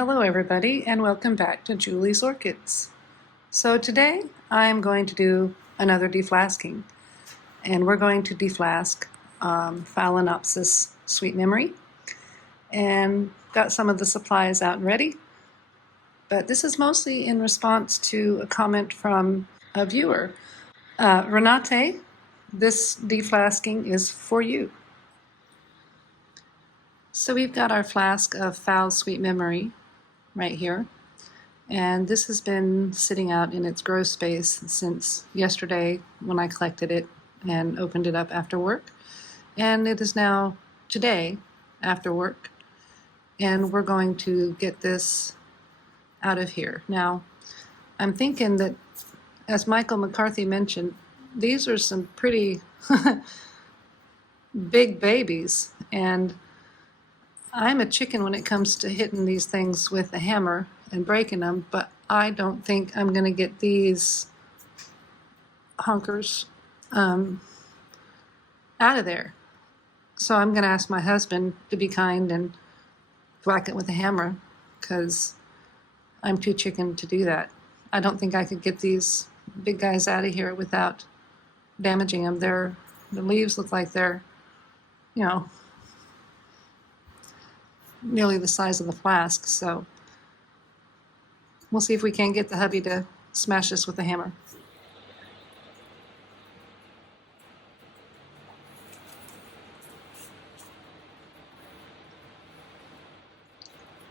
Hello everybody and welcome back to Julie's Orchids. So today I'm going to do another deflasking, and we're going to deflask Phal Sweet Memory, and got some of the supplies out and ready, but this is mostly in response to a comment from a viewer. Renate, this deflasking is for you. So we've got our flask of Phal Sweet Memory right here, and this has been sitting out in its grow space since yesterday when I collected it and opened it up after work, and it is now today after work, and we're going to get this out of here. Now I'm thinking that, as Michael McCarthy mentioned, these are some pretty big babies, and I'm a chicken when it comes to hitting these things with a hammer and breaking them, but I don't think I'm going to get these hunkers out of there. So I'm going to ask my husband to be kind and whack it with a hammer, because I'm too chicken to do that. I don't think I could get these big guys out of here without damaging them. The leaves look like they're, you know, nearly the size of the flask, so we'll see if we can get the hubby to smash this with a hammer.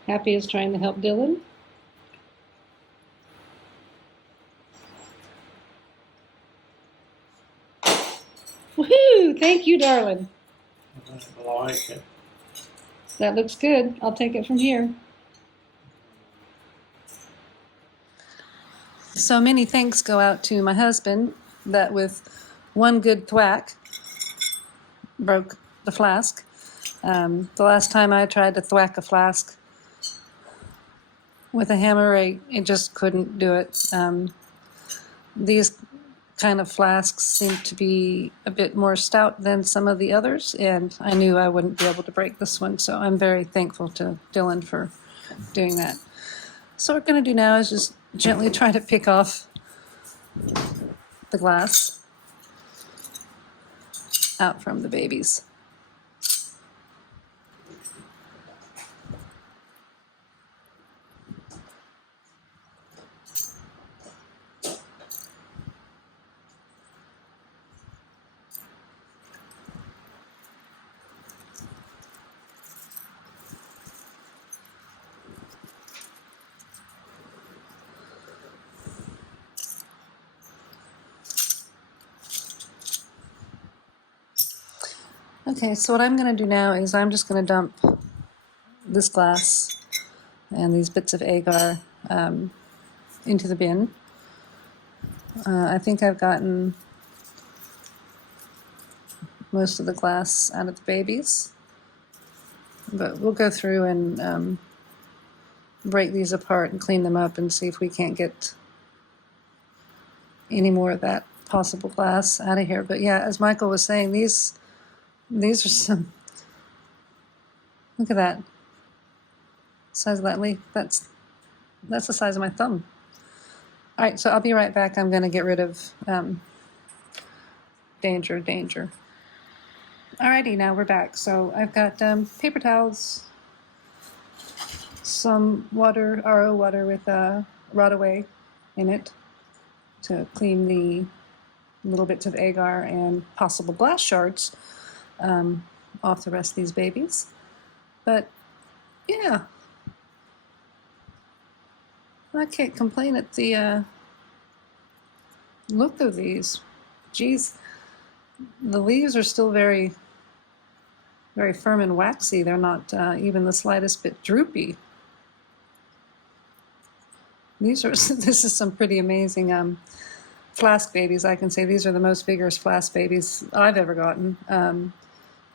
Happy is trying to help Dylan. Woohoo! Thank you, darling. I like it. That looks good. I'll take it from here. So many thanks go out to my husband that with one good thwack broke the flask. The last time I tried to thwack a flask with a hammer, it just couldn't do it. These kind of flasks seem to be a bit more stout than some of the others, and I knew I wouldn't be able to break this one, so I'm very thankful to Dylan for doing that. So what we're going to do now is just gently try to pick off the glass out from the babies. Okay, so what I'm going to do now is I'm just going to dump this glass and these bits of agar into the bin. I think I've gotten most of the glass out of the babies, but we'll go through and break these apart and clean them up and see if we can't get any more of that possible glass out of here. But yeah, as Michael was saying, these are some, look at that size of that leaf. That's the size of my thumb. All right, so I'll be right back. I'm going to get rid of danger. Alrighty, now we're back. So I've got paper towels, some water, RO water with Rot Away in it to clean the little bits of agar and possible glass shards off the rest of these babies. But yeah, I can't complain at the look of these. Geez, the leaves are still very, very firm and waxy. They're not even the slightest bit droopy. This is some pretty amazing flask babies. I can say these are the most vigorous flask babies I've ever gotten.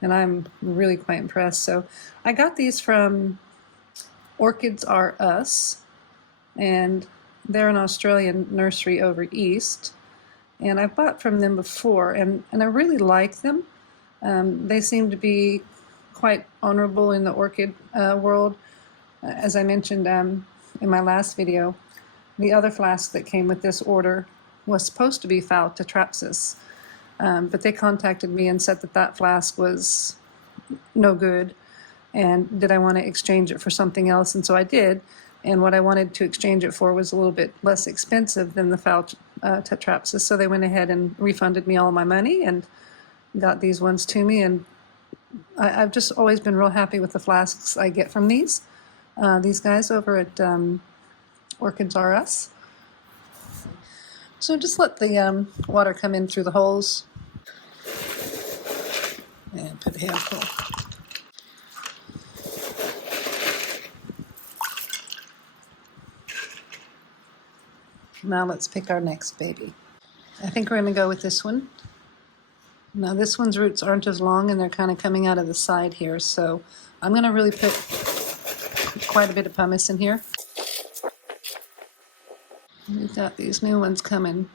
And I'm really quite impressed. So I got these from Orchids Are Us, and they're an Australian nursery over east. And I've bought from them before, and I really like them. They seem to be quite honorable in the orchid world. As I mentioned in my last video, the other flask that came with this order was supposed to be Phal Tetrapsis, but they contacted me and said that that flask was no good, and did I want to exchange it for something else, and so I did. And what I wanted to exchange it for was a little bit less expensive than the Phal Tetrapsis, so they went ahead and refunded me all my money and got these ones to me. And I've just always been real happy with the flasks I get from these guys over at Orchids R Us. So just let the water come in through the holes and put a handful. Now let's pick our next baby. I think we're going to go with this one. Now this one's roots aren't as long and they're kind of coming out of the side here, so I'm going to really put quite a bit of pumice in here. We've got these new ones coming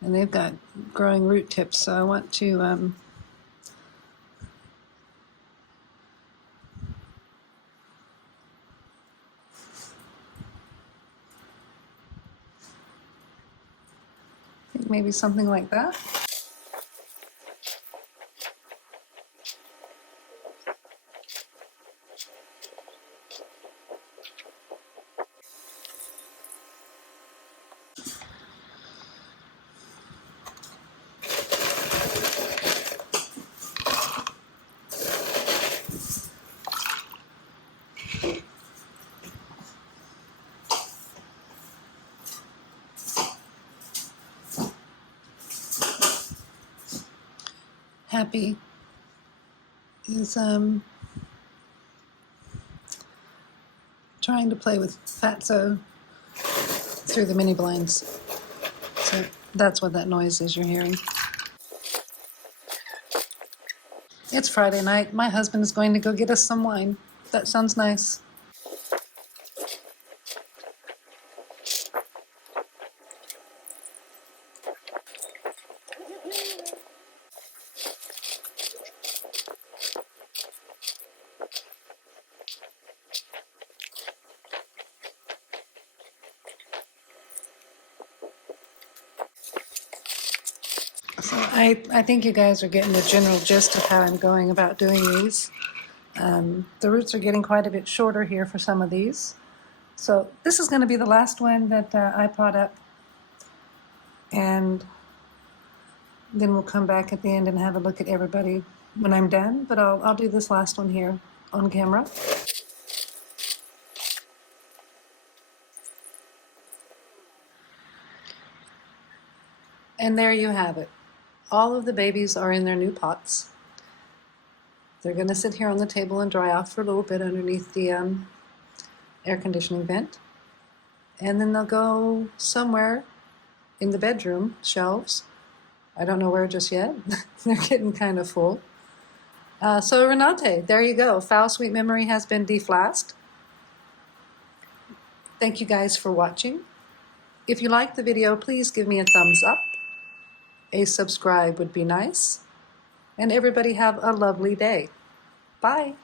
and they've got growing root tips, so I want to think maybe something like that. Happy is trying to play with Fatso through the mini blinds. So that's what that noise is you're hearing. It's Friday night. My husband is going to go get us some wine. That sounds nice. So I think you guys are getting the general gist of how I'm going about doing these. The roots are getting quite a bit shorter here for some of these. So this is going to be the last one that I pot up. And then we'll come back at the end and have a look at everybody when I'm done. But I'll do this last one here on camera. And there you have it. All of the babies are in their new pots. They're going to sit here on the table and dry off for a little bit underneath the air conditioning vent. And then they'll go somewhere in the bedroom shelves. I don't know where just yet. They're getting kind of full. So Renate, there you go. Phal Sweet Memory has been deflasked. Thank you guys for watching. If you liked the video, please give me a thumbs up. A subscribe would be nice. And everybody have a lovely day. Bye.